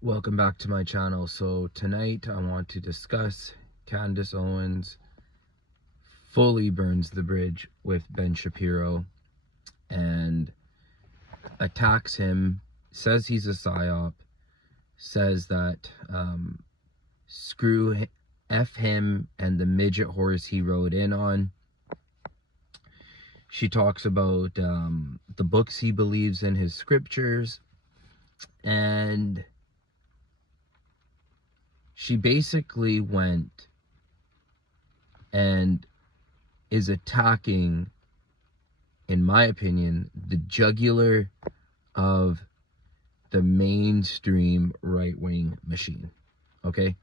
Welcome back to my channel. So tonight I want to discuss Candace Owens fully burns the bridge with Ben Shapiro and attacks him, says he's a psyop, says that screw F him and the midget horse he rode in on. She talks about the books he believes in, his scriptures, and she basically went and is attacking, in my opinion, the jugular of the mainstream right-wing machine. Okay?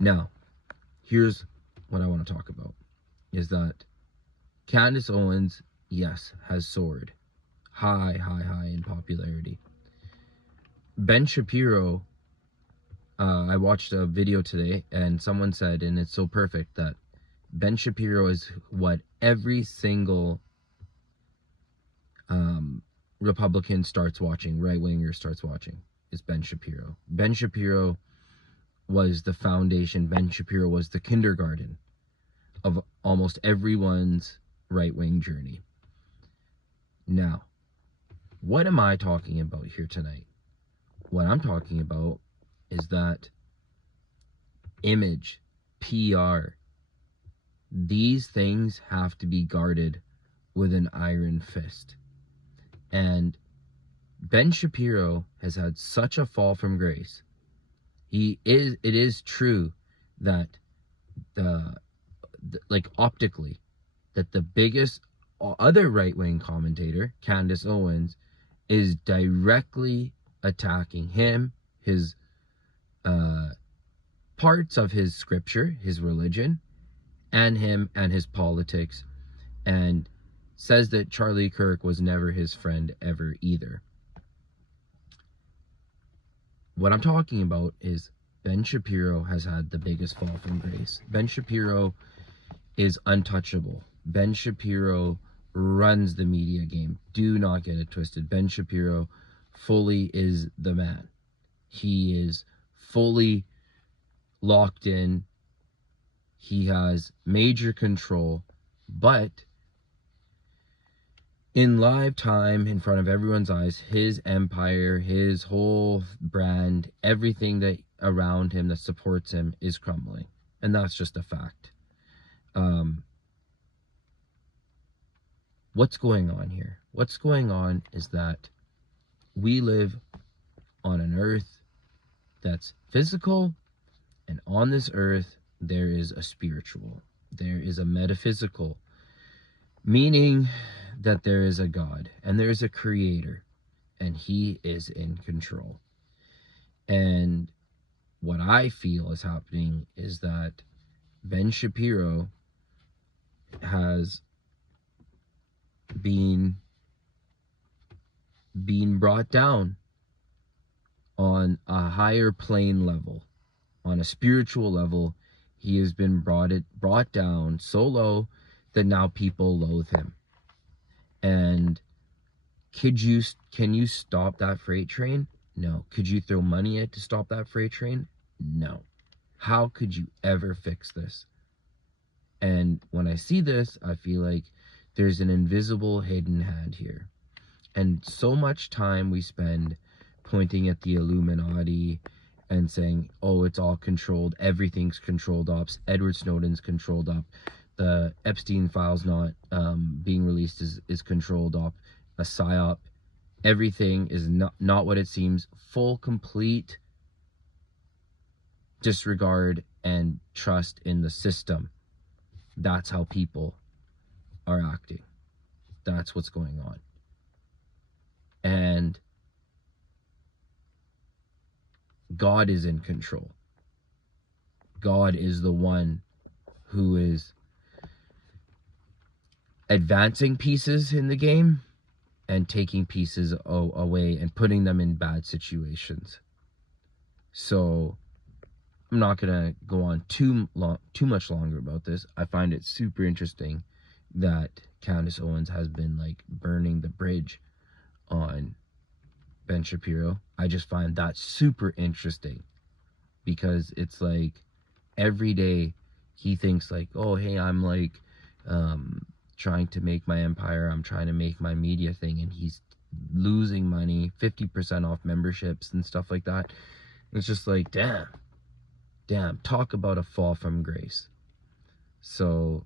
Now, here's what I want to talk about, is that Candace Owens, yes, has soared high in popularity. Ben Shapiro, I watched a video today and someone said, and it's so perfect, that Ben Shapiro is what every single Republican starts watching, right-winger starts watching, is Ben Shapiro. Ben Shapiro was the foundation. Ben Shapiro was the kindergarten of almost everyone's right-wing journey. Now, what am I talking about here tonight? What I'm talking about is that image, PR, these things have to be guarded with an iron fist. And Ben Shapiro has had such a fall from grace. It is true that like optically, that the biggest other right-wing commentator, Candace Owens, is directly attacking him, his parts of his scripture, his religion, and him and his politics, and says that Charlie Kirk was never his friend ever either. What I'm talking about is Ben Shapiro has had the biggest fall from grace. Ben Shapiro is untouchable. Ben Shapiro runs the media game. Do not get it twisted. Ben Shapiro fully is the man. He is fully locked in. He has major control, but in live time, in front of everyone's eyes, his empire, his whole brand, everything that around him that supports him is crumbling. And that's just a fact. What's going on here? What's going on is that we live on an earth that's physical, and on this earth there is a spiritual, there is a metaphysical, meaning that there is a God and there is a creator, and he is in control. And what I feel is happening is that Ben Shapiro has been brought down on a higher plane level, on a spiritual level. He has been brought down so low that now people loathe him. And can you stop that freight train? No. Could you throw money at to stop that freight train? No. How could you ever fix this? And when I see this, I feel like there's an invisible hidden hand here. And so much time we spend pointing at the Illuminati and saying, oh, it's all controlled, everything's controlled ops, Edward Snowden's controlled op, the Epstein files not being released is controlled op, a psyop. Everything is not what it seems. Full, complete disregard and trust in the system. That's how people are acting. That's what's going on. And God is in control. God is the one who is advancing pieces in the game and taking pieces away and putting them in bad situations. So I'm not gonna go on too much longer about this. I find it super interesting that Candace Owens has been like burning the bridge on Ben Shapiro. I just find that super interesting, because it's like every day he thinks like, oh, hey, I'm like trying to make my empire, I'm trying to make my media thing, and he's losing money, 50% off memberships and stuff like that. It's just like, damn, talk about a fall from grace. So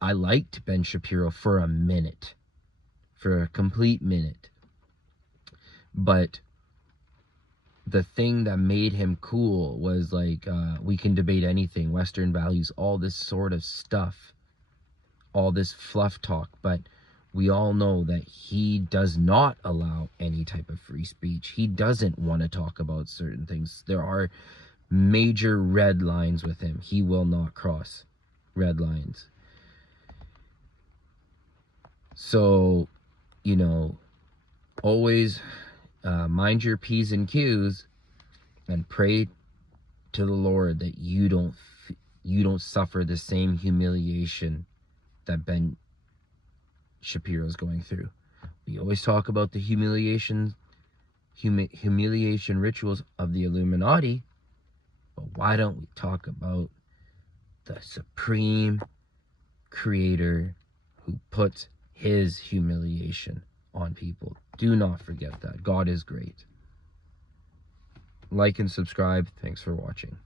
I liked Ben Shapiro for a minute, for a complete minute, but the thing that made him cool was like, we can debate anything, Western values, all this sort of stuff, all this fluff talk, but we all know that he does not allow any type of free speech. He doesn't want to talk about certain things. There are major red lines with him. He will not cross red lines. So, you know, always mind your P's and Q's, and pray to the Lord that you don't suffer the same humiliation that Ben Shapiro is going through. We always talk about the humiliation rituals of the Illuminati, but why don't we talk about the supreme creator who puts his humiliation on people? Do not forget that. God is great. Like and subscribe. Thanks for watching.